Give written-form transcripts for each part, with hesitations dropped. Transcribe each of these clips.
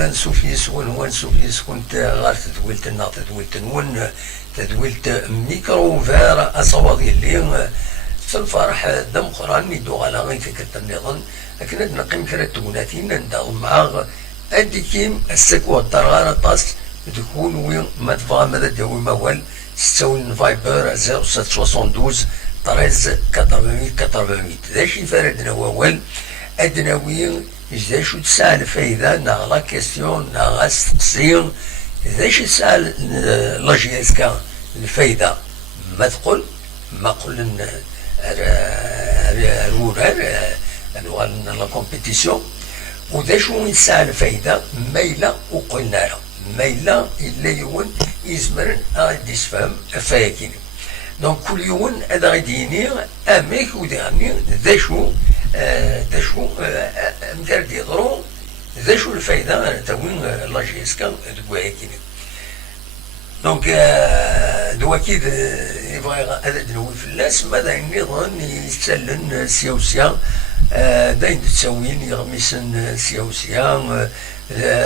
ولا نسوفيس ون سوفيس كنت غير تدويلت النا تدويلت نون تدويلت ميكرو فير أصوات اللي في الفرح دم قراني دو على غير فكرة النظام لكن نقيم كرة توناتين نداغ معاغ أديكيم السكوة الطرغانة طاس تكون وين ما تبغى ماذا داوي موال ستون فايبر 0772 13 88 88 ذا شي فاردنا ووال أدنا وين إذا شو تسأل فايدة نا لا كيستيون نا استقصير إذا شو تسأل لاجيسكا الفايدة ما تقول ما قول لا كومبيتيسيون وذا شو يسأل فايدة مايلة وقلنا لها مايلة إلا يون يزمرن غادي يسفهم فايكيني دونك كل يوم هذا غادي ينير أميك وداني ذا شو مدار يضرو ذا شو الفايدة تاوين لاجيسكا دكواكيني دونك دو أكيد يبغى هذا دنوي في الناس ماذا النظام يتسلن سياسيا داين تساوين يغمسن سياسيا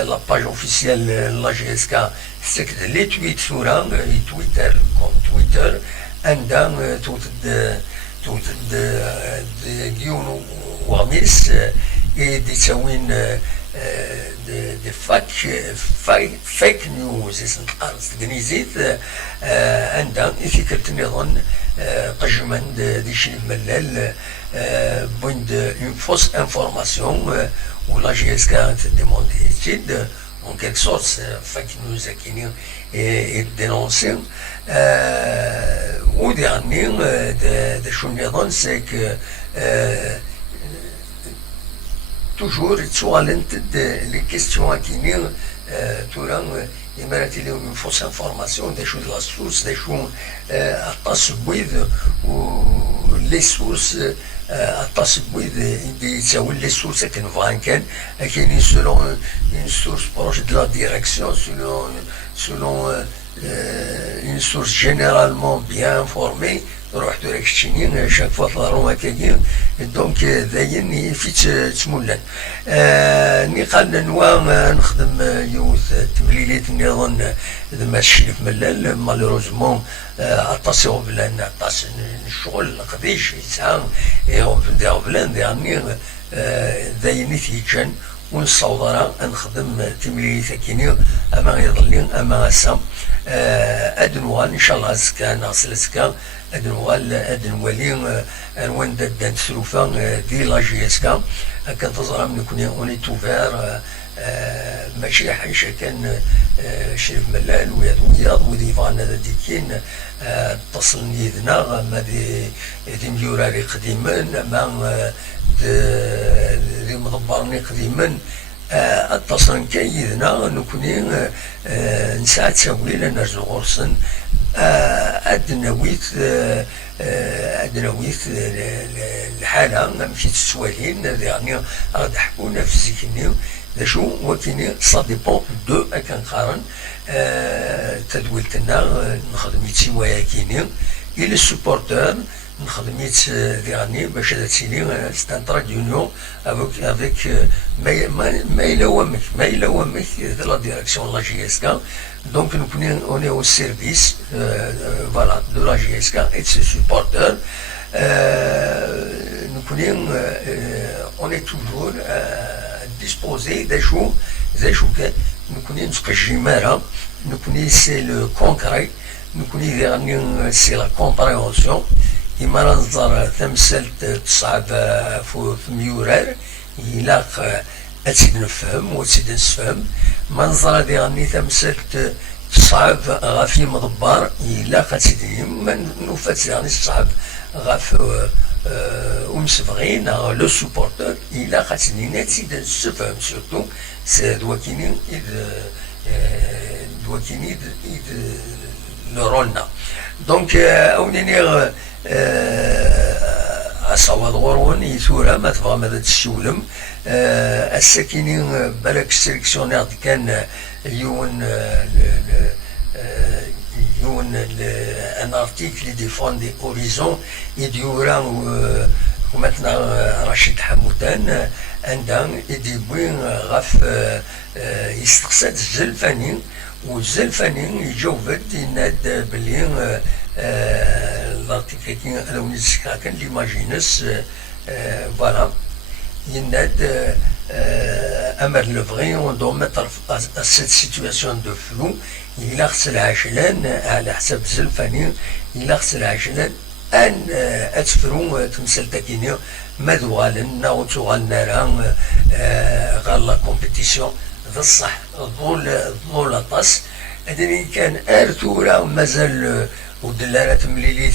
لاباج اوفيسيال لاجيسكا سكت لي تويت ثورا تويتر كوم تويتر عندها توتد ديونو وغميس دي تساوين دي فايك نيوز اسم القرص تقنيزيت عندها فكرة النظام قجمان دي شي ملال بوين اون فوس انفورماسيون و لا جي اس كا تديموندي étude en quelque sorte fake news كاينين دينونسي وديرني دا شو النظام سيك توجور يتسوالنت لي كيستيون كاينين تورا يمرات لهم من فوس انفورماسيون دا شو لا سورس دا شو التصويد و لي سورس التصويد اللي تساوي لي سورس كنفان كاينين سولون اون سورس بروش دو لا ديريكسيون سولون اون سورس جينيرالمون بيان انفورمي روح دوريك شتينين شاك فوا طلعوا هكاكين دونك داين فيت تمولان نقال نوا نخدم يوث تمليليت النظام ما الشريف ملال مالوروزمون عطاسيو بلان عطاس الشغل قديش يسعى داو بلان ديعني داين تيجان ونصورها نخدم تمليليت كيني اما يضلين اما سام ادنوال ان شاء الله زكا ناصل زكا ادنوالي انوان دان سلوفا دي لا جي اس كا كنتظر نكون اوني توفير ماشي حيشه كان شريف ملال وياض وديفان هذا ديكين اتصلني يدنا ما دي ميوراري قديما ما دي مضبرني قديما اتصل كيدنا نكوني نساعد تساويل نرجو غرسن ادنويت الحاله مشيت السوالين يعني غادي حكونا في الزيكني شو وكيني سا ديبون دو كنقارن تدويلتنا نخدم يتسوايا كيني الى السوبورتور نخدميت ديالني باش هذا تسيني ستان ترا ديونيون افيك ما إلا وامك لا ديريكسيون لا جي اس كا دونك نكوني اوني او سيرفيس فوالا دو لا جي اس كا اي سي سوبورتور نكوني اوني توجور ديسبوزي دا شو كان نكوني نتقجي مارا نكوني سي لو كونكري نكوني ديالني سي لا كومبريونسيون كيما نظر تمثلت تصعب في ميورار يلاق أتسيد نفهم وتسيد نسفهم ما نظر ديالني تمثلت تصعب غافي مضبار يلاق أتسيد ما نوفات يعني تصعب غاف ومسفغين لو سوبورتور يلاق أتسيد نتسيد نسفهم سورتو دوكيني لرولنا دونك أونيني أصوات غورون يثورا ما تبغى ماذا تسولم الساكنين بالك السلكسيونير كان يون ان ارتيكل ديفون دي اوريزون يديورا ومثلا رشيد حمودان عندها يديبوي غاف يستقصد الزلفاني والزلفاني يجاوبت يناد بلي l'article كان ليماجينس فوالا يناد أمر لفغي on doit mettre cette situation de flou إلا خص العجلان على حسب الزلفاني إلا خص العجلان أن أتفرو تمثل تاكيني ماذو غالن ناو تغالنا راه غال لا كومبيتيسيون ذا الصح ظول أطاس أدني كان أرتورا مازال ودلالة مليليت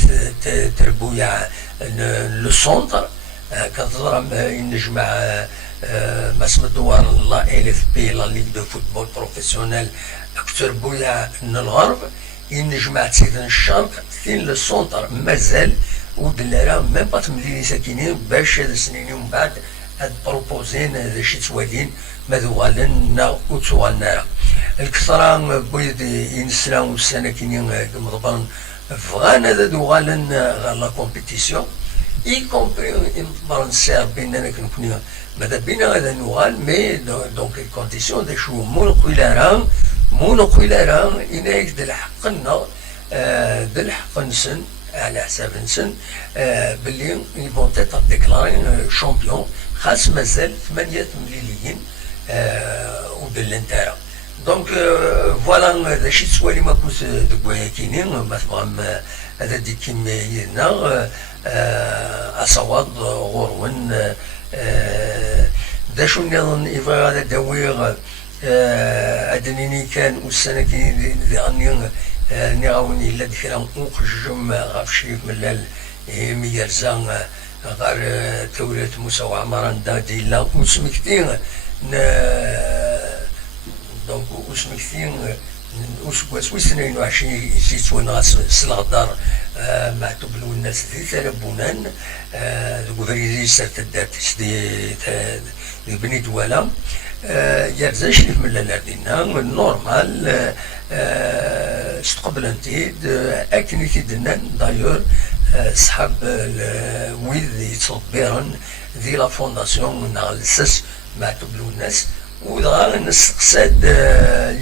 تربويا لو سونتر كتضرب ينجمع مسم الدوار لا إلف بي لا ليغ دو فوتبول بروفيسيونيل أكتر بويا من الغرب ينجمع تسيدن الشرق ثين لو سونتر مازال ودلالة ميم با تمليلي ساكنين باش هاد السنين ومن بعد هاد بروبوزين ذا شي توالين ماذو غالن نا وتوالنا الكثرة بويد ينسلا والسنة كينين مضبرن فغان هذا دوغالن غير لا كومبيتيسيون اي كومبري مضبرن سير بيننا كنكوني ماذا بينا هذا نوغال مي دونك الكونديسيون دي شو مونو قيلارا إنايك د الحقنا د الحق نسن على حساب نسن باللي يفون تيتر ديكلاري شامبيون خاص مازال 8 مليليين ودلنتارا دونك فوالا هذا شي تسوالي ما كنت دكوايا كينين مثلا هذا دي كيما ينا أصوات غورون دا شو نظن إفا هذا داوير أدنيني كان والسنة كي ذي نعاوني إلا ديكرا نقجم غاف شي ملال ميرزان غار تولات موسى وعمران دا ديلا وسمكتين دونك وسمكتين وسكواس وسنين وعشرين زيت ونغاس سلغدار معتوب له الناس ذي ثلبونان ذو فريزي سرتدات دي بني دوالا يرزا شريف من الذين نورمال استقبلنتيد اكني تيدنا دايور صحاب ويد يتصبرن ذي لا فونداسيون نغلسس معتوب له الناس ودغا نستقصد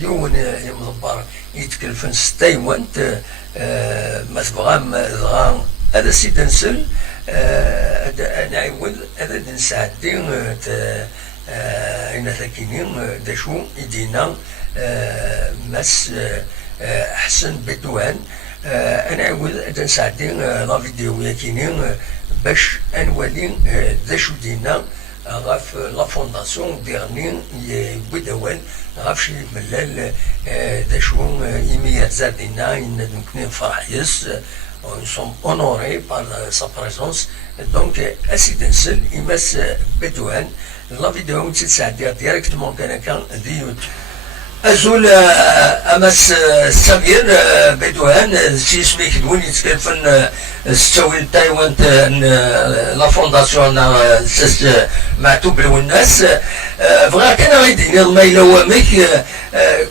يون يمضبر يتكلفن ستايوانت مثبغام دغا هذا سيد نسل انا عيود هذا نساعدي اين ثاكينين داشو يدينا مس حسن بدوان انا عيود هذا نساعدي لا فيديو ياكينين باش انوالي داشو دينا غاف لا فونداسيون ديرني بدوان غاف شي ملال داشو يميات زادينا نكون فرحيس nous sommes honorés par sa présence donc أسيد نسل إماس بدوان لا فيديو تتساعد ديريكتمون كان دي يوتيوب أزول أمس سمير بدوان شي سميك دون يتكلفن ستوي تايوان لا فونداسيون سس معتوب له الناس بغا كان غيديني المايلة وامك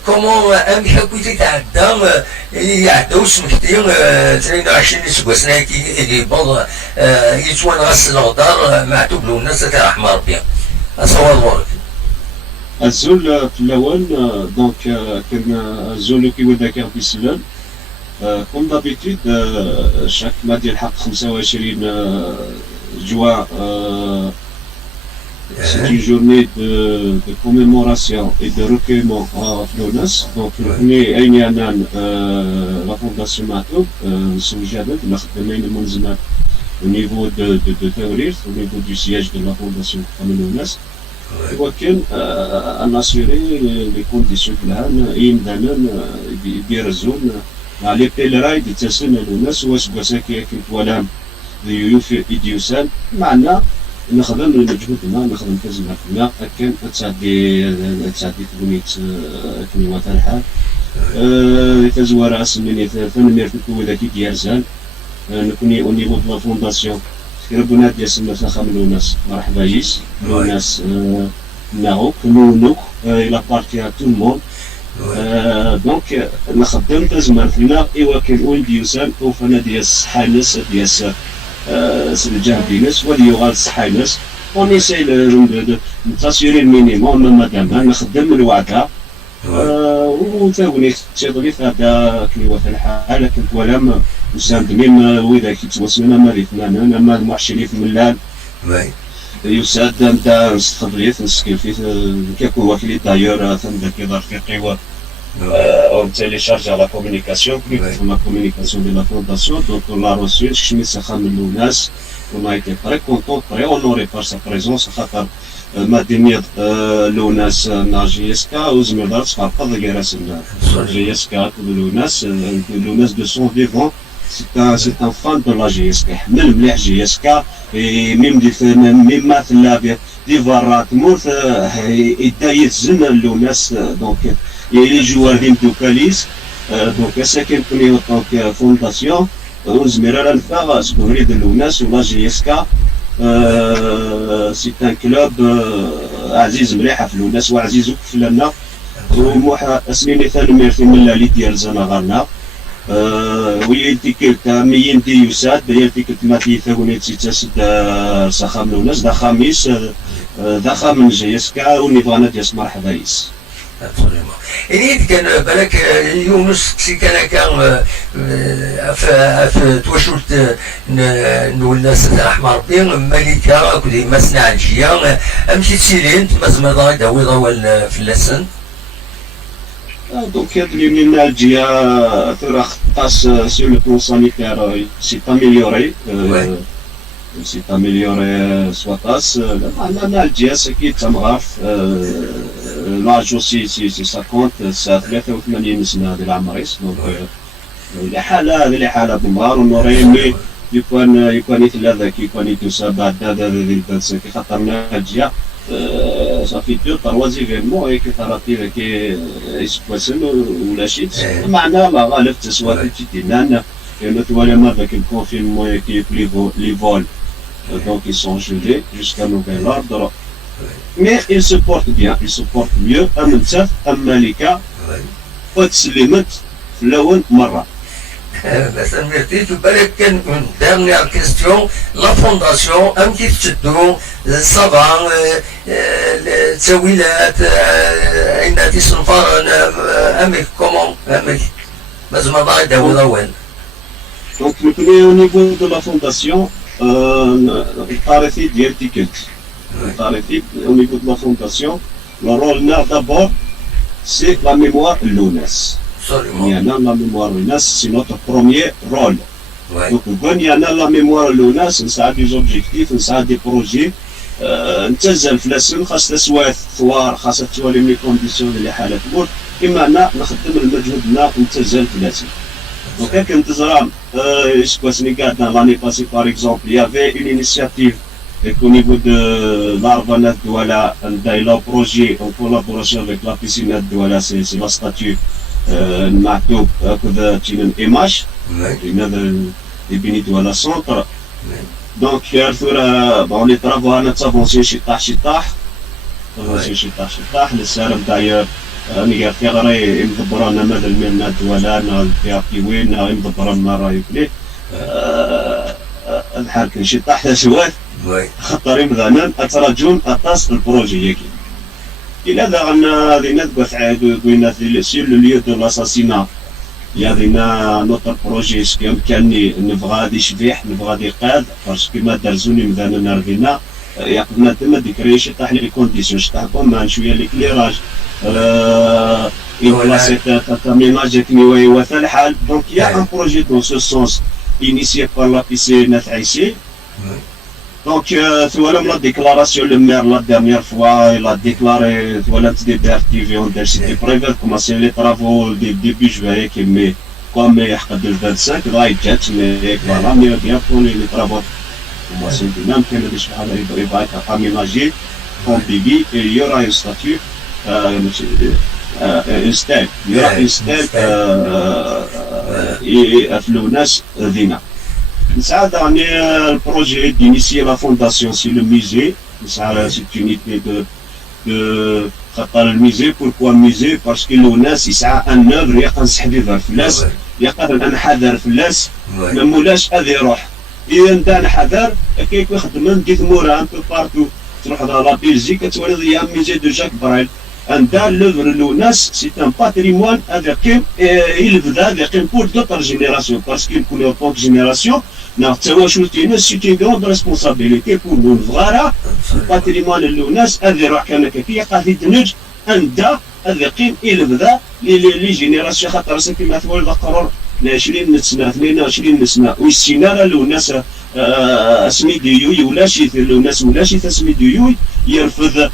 كومون امك هاكو تتعدى يعداو سمكتين 22 سكواسنا كي بون يتوان غاس الغدار معتوب له الناس ترحم ربي أصور غورك الزول في الأول دونك كان الزول كيولد كان في سلان كوم دابيتود شاك ما ديال الحق 25 جوان c'est une journée de commémoration et de recueillement à Florence. Donc, on est à la Fondation Matoub, Soujadek, au niveau de Taurir, au niveau du siège de la Fondation Florence. ولكن أن assurer les conditions كلها يمدانا يديرزون على بيلراي يتصل الناس وسكوساكي كيتوالام ضيوف إديوسان معنا نخدم مجهودنا نخدم كزماتنا كان تساعدي كنيوات الحال تزوار اسمني ثمنير تكو ذاك ديالزان نكوني او نيفو دو لا فونداسيون ربنا ديال خامل الناس مرحبا يس الناس ناوك نونوك الى بارتي ا تو المون دونك نخدم تزماتنا ايوا كان اون ديوسان وفنا ديال الصحانس ديال الجهدينس ولي يغال الصحانس اون ايساي نتاسيري المينيموم مادام نخدم الوعكه وثاني تيضيف هذا كلي في الحال لكن ولم وساند ميم وإذا كيتوسمنا ما ريثنا ما المعشري في ملان يساعد نتا نستخدميت نسكيفيت كيكون وكلي دايور ثم كيدار في قوى on télécharge la communication, plus la communication de la fondation, donc on l'a reçu, Shmisa Khamil Lounas, on a été très content, très honoré par sa présence, Mademir Lounas na JSK, Ouzmedar, sera pas de guerre à JSK, Lounas de son vivant, c'est un fan de la JSK, même les JSK, et même des varat, et d'ailleurs, Lounas, donc, il y a les joueurs d'Intocalis, donc c'est quelqu'un en tant que fondation, Ouzmedar Al-Fara, ce qu'on de Lounas ou la JSK, c'est un club عزيز مليح في الناس وعزيز في لنا وموحى اسمي ثاني ميرتي من اللي ديال زناغرنا ويلتي كلت مينتي يساد يلتي كلت ما في ثوني تسد سخام الناس دا خميس دا خامن جيسكا ونيفانا ديال مرحبايس إني كان بالك يونس كان في توشلت نولناس الأحمر بين ملكة كودي مسنا عجية أمشي تسيلين تمزم ضاي داوي ضوال في اللسن Donc, l'Algérie sur le plan sanitaire s'est amélioré. C'est amélioré soit l'Algérie, c'est qui t'amraf. L'âge aussi, c'est 50, ça fait 83 سنة de l'Amaris. Donc, les حالة بمار ونوري مي يكون مثل هذاك يكون يتوسع بعد هذا اللي خطرنا الجيا. Ça fait 2-3 événements et que تراتي كي يسكوسن ولا شيء معنا ما غالب تسوات تيتينان notamment avec le confinement qui les vols donc ils sont gelés jusqu'à nouvel ordre mais ils se portent bien ils se portent mieux أمنتف أم مالكة وتسلمت في الأول مرة بس أمرتي تبالك كان une dernière question la fondation أم كيف تشدو الصبا التسويلات أين تسنفر أمك كومون أمك بس ما ضاي داوي ضوين Donc au niveau de la fondation التعريفي ديال تيكلت التعريفي au niveau de la fondation le rôle d'abord c'est la mémoire l'ONAS la mémoire l'ONAS c'est notre premier rôle donc quand il y a la mémoire l'ONAS ça a des objectifs ça a des projets نتزل في السن خاص تسوات ثوار خاص توالي لي كونديسيون اللي حالة تموت إما أنا نخدم المجهودنا نتزل في السن donc كنت زرام اسكواسني قعدنا لاني باسي par exemple il y avait une initiative au niveau de l'Arbanat Douala un projet en collaboration avec la piscine de Douala c'est la statue المعتوب هكذا تشين إيماج لماذا يبني Douala centre donc bon les travaux أنا تافونسي شطاح للسالم داير نيجا في غري مدبرانا ماذا المنا دولانا في وين مدبران مرة يبني الحال كل شيء تحت سواد خطري مثلا أتراجون أطاس البروجي يكي إلى ذا غنا ذي نذبح عاد وين في اليو دو لاساسينا يا ذينا نوتر بروجي سكيم كاني نبغى هادي شبيح نبغى هادي قاد باسكو ما درزوني مثلا نرفينا يقدنا تما ديكري شي طاح لي كونديسيون شتاعكم مع شويه ليكليراج بلاصه تاميناج كني وثا الحال دونك يا ان بروجي دون سو سونس initié par la piscine Haïti. Donc, voilà la déclaration, le maire la dernière fois, il a déclaré, voilà, des DRTV, on c'était prévu de commencer les travaux début juillet, mais comme il y a le 25, il va être mais voilà, mais bien pour les travaux. Commencer même que il va être aménagé en bébé et il y aura une statue, une stèle, il y aura une stèle et Fleunas Dina. Ça, dernier projet d'initier la fondation sur le musée, ça, c'est une idée de le musée. Pourquoi musée? Parce que l'ONAS, ça a un œuvre, il y a un سحبيبها في الناس، يقدر أن حذر في الناس، ما مولاش هذا يروح. إذا أنت حذر، كيف يخدمون دي ثمورة أنت بارتو، تروح لا بلجيك كتولي يا ميزي دو جاك برايل عندها لوفر لوناس سي ان باتريمون هذا قيم يلبدا هذا قيم بور دوطر جينيراسيون باسكو يكون اون طونك جينيراسيون التواشل تينا سي اون غروند ريسبونسابيليتي بور نون فغارا الباتريمون لوناس هذا روح كان كيفيه قاعد يدنج عندها هذا قيم يلبدا لي جينيراسيون خاطر كيما تقول قرر 20 سنه 22 سنه والسيناره لوناس سميديوي ولا شي الناس ولا شي تسميديوي يرفض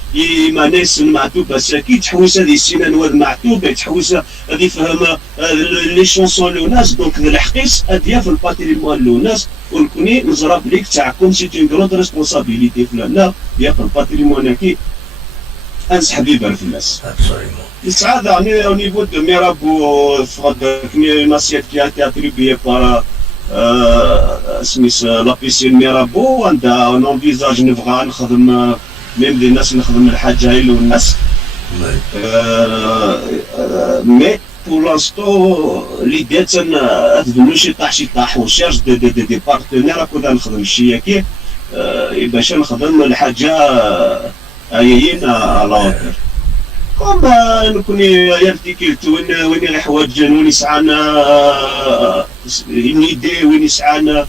ما ناس معتوب ساكي تحوس هذه السنان واد معتوب يتحوس هذه فهم لي شونسون لوناس دونك الحقيس هذه في الباتريمون لوناس ونكوني نزرب ليك تاعكم سي اون غروند ريسبونسابيليتي فلان يا في الباتريمون كي انسحب يبان في الناس السعادة يعني au niveau de Mirabeau une assiette qui a été attribuée par سميس لا بيسين ميرابو عندها اون انفيزاج نبغى نخدم ميم دي الناس نخدم الحاجه هاي والناس مي بور لانستو ليدي تنبنو شي طاح وشارج دي بارتنير راكو نخدم الشياكي باش نخدم الحاجه هايين على وتر كما نكون يرتكلت وين الحوايج وين يسعانا une idée وين يسعانا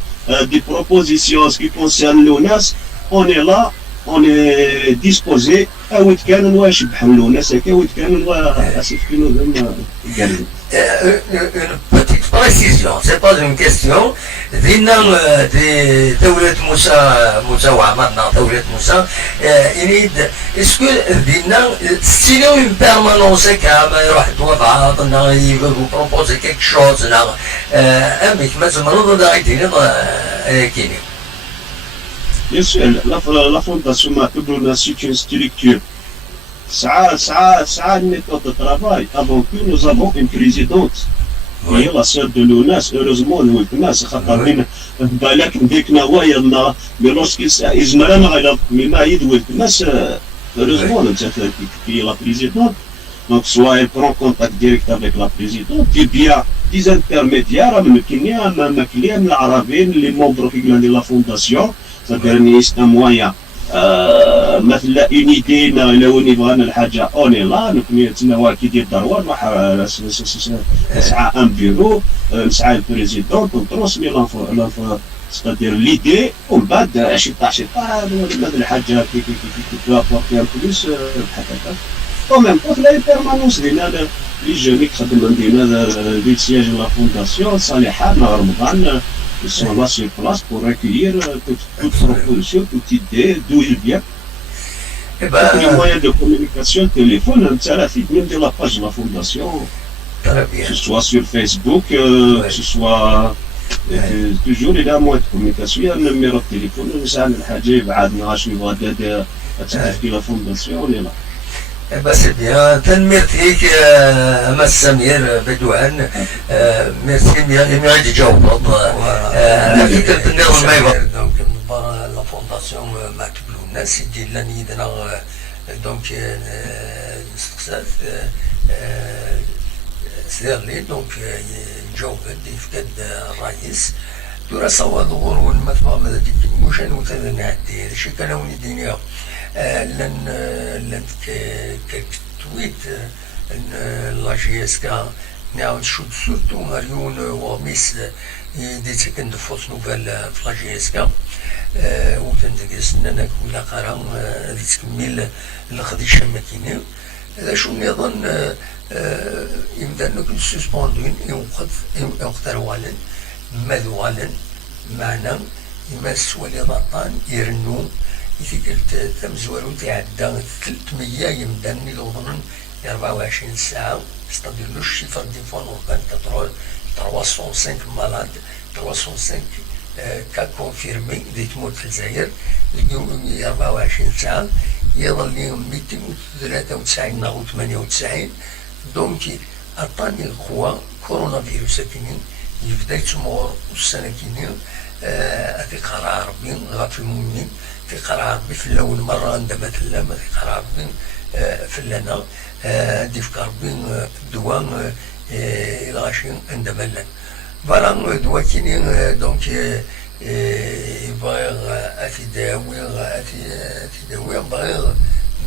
des propositions qui concernent l'ONAS on est là on est disposé أود كان نواش بحلو ناس هكا أود كان نواش يقالوا une petite précision, c'est pas une question. دينا دولة موسى وعمرنا دولة موسى يريد اسكو دينا ستيلو une permanence كما يروح توضع يبروبوزي كيك شوز امك ما زمرض دا يدير كيني. Bien sûr, la fondation Matoudouna, c'est une structure. Ça a une méthode de travail. Avant tout, nous avons une présidente. Oui. Et la sœur de l'ONAS, heureusement, nous avons بالك نديكنا وايضنا lorsqu'il s'agit mais ما يدوي الناس heureusement qui est la présidente. Donc soit elle prend contact direct avec la présidente, et bien des intermédiaires, من العربيين les membres de la fondation. C'est-à-dire c'est un moyen مثلا une idée لو نبغى الحاجه اوني لا نكون نتناول كي دير دروان نسعى ان بيرو نسعى البريزيدون ترونسمي لانفو c'est-à-dire l'idée ومن بعد شطاح هذه الحاجه كي تابورتي ان بلوس هكاك وميم طون لا بيرمانونس ديالنا لي جوني كخدم عندنا لي سياج لا فونداسيون صالحه نهار رمضان. Ils sont là sur place pour accueillir toute proposition, toute idée, d'où ils viennent. Les moyens de communication, téléphone, même de la page de la fondation, que ce soit sur Facebook, que ce soit toujours les moyens de communication. Il y a un numéro de téléphone, la fondation, on est là. سي بيان تنميرتيك اما السمير بدوان ميرسي بيان غادي تجاوب هذيك النظام ما يبغى دونك لا فونداسيون مكتوب له الناس يدير لنا يدنا دونك استقصاد سير لي دونك يجاوب يفقد الرئيس دورا سوا ظهور والمثوى ماذا تدير وتذن عدي شي كان وني لن كتويت لا جي اس كا نعاود شوت سورتو مليون وميس دي تكن فوت نوفال في لا جي اس كا وتنتقس انك ولا قرا دي تكمل الخديشه ماكينه هذا شو نظن يبدا نكون سسبوندين يوقت والن مذوالن معنا يمس ولي ضطان يرنو يتقلت تمزورو تعدى 300 يمدن يوضن 24 ساعة c'est-à-dire le chiffre des fois on contrôle 305 malades 305 cas confirmés دي تموت في الجزائر اليوم 24 ساعة يظل لهم 293 أو 98 دونك عطاني القوة كورونا فيروس كينين يبدا يتمور السنة كينين في قرار ربي غاف المؤمنين في قرار ربي في الأول مرة عندما تلام في قرار ربي في اللنا دي في ربي الدواء الغاشين عندما لن فوالا دواء كينين دونك بغيغ أتداوي بغيغ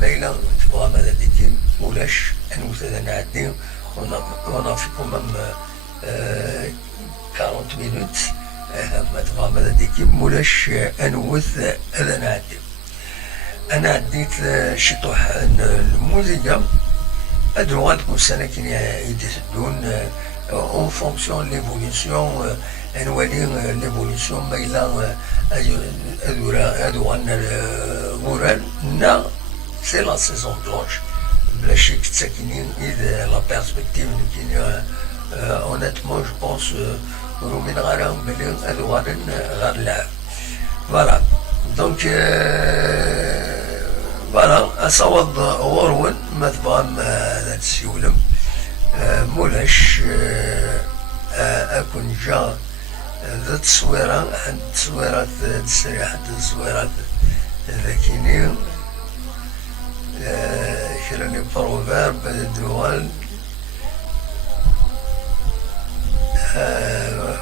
ميلا تبغى ماذا ديكين ولاش أنوث هذا نعدي ونافيكم مم 40 مينوت ما تبغى ماذا ديكين مولاش أنوث هذا نعدي. أنا عديت شي طوح الموسيقى هادو غنكون سنة كي يدون اون فونكسيون ليفوليسيون نولي ليفوليسيون مايلا هادو غانا غوران نا سي لا سيزون بلونش بلا شي كتساكنين إذا لا بيرسبكتيف كاين اونيتمون جو بونس رومين غاراهم بلي هادو غانا غار اللعب فوالا دونك فوالا أصوض غورون ما تبغام هذا تسيولم مولاش أكون جا ذا التصويرة عند تصويرات تسريحة التصويرات ذاكيني كراني بروفيرب دوال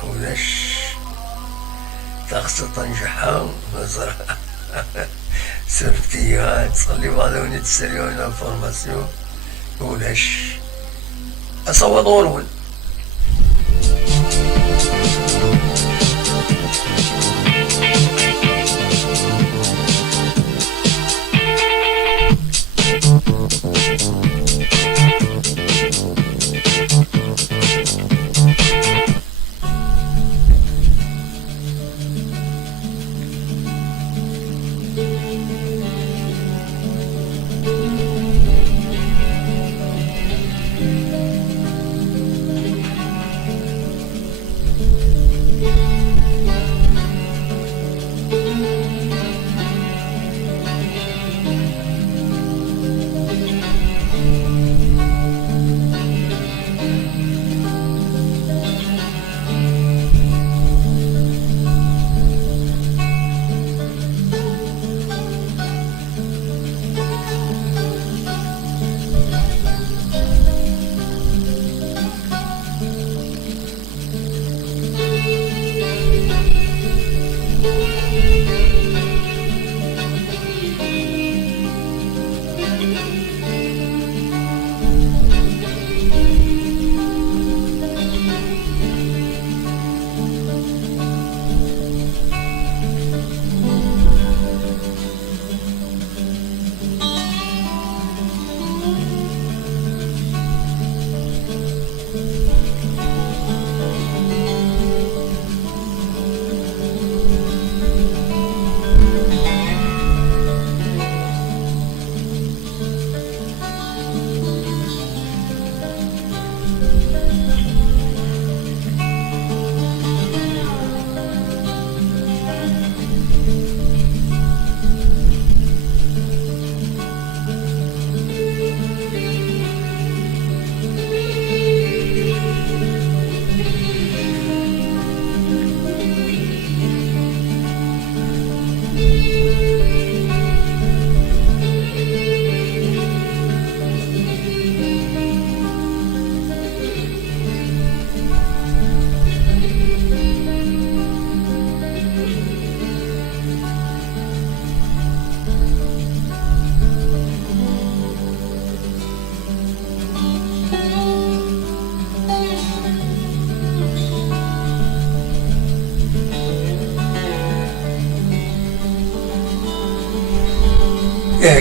مولاش تخص تنجحها مزرعة سرتيها تصلي بعضوني تسريون انفورماسيون ولاش أصوت غورون.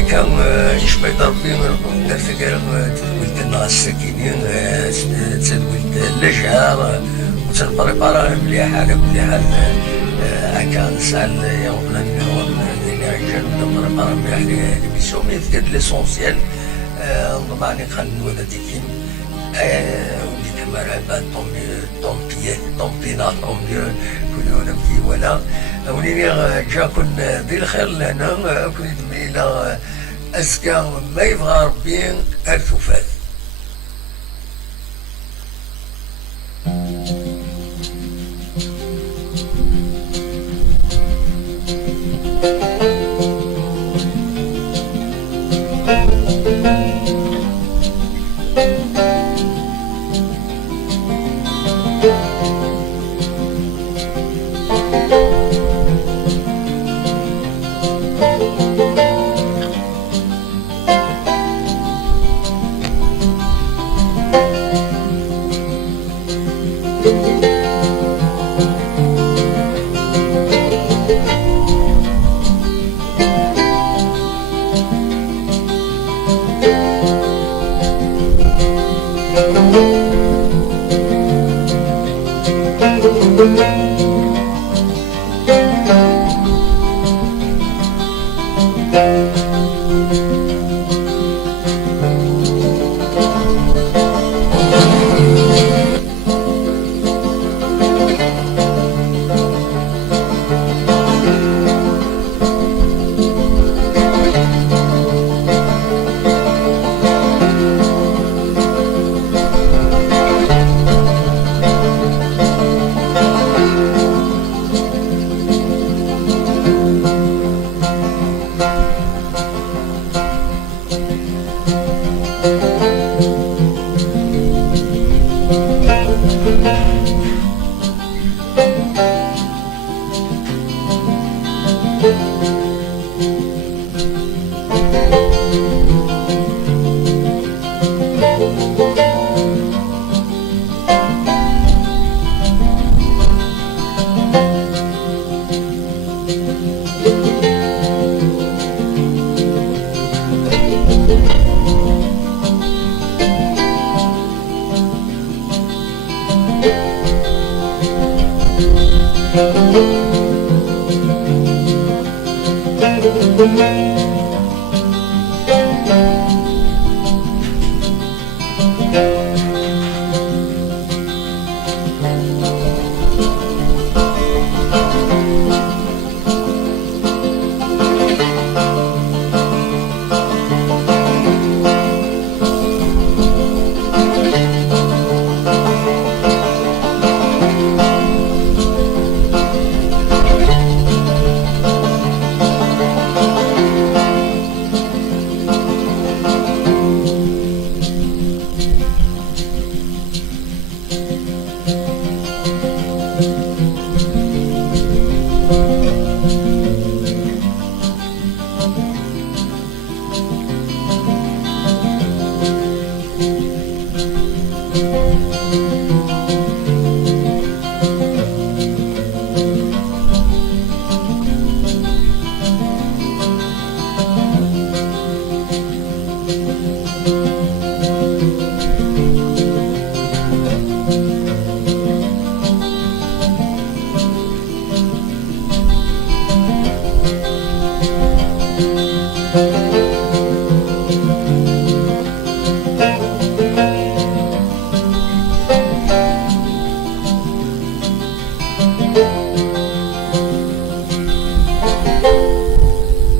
كان يشبه ربي درت كان تدولت النهار الساكنين تدولت اللجعة وتنبريبارا مليح على كل حال هكا نسال يومنا اليوم دينا رجال تنبريبارا مليح لميسيون مي في ليسونسيال نضمعني خلنا ولا ديكين ودي كاميرا طومبينا كل يوم نمشي ولا ونيني جا كن دي الخير لهنا كنت إلى أزكى ما يبغى ربي الثفات.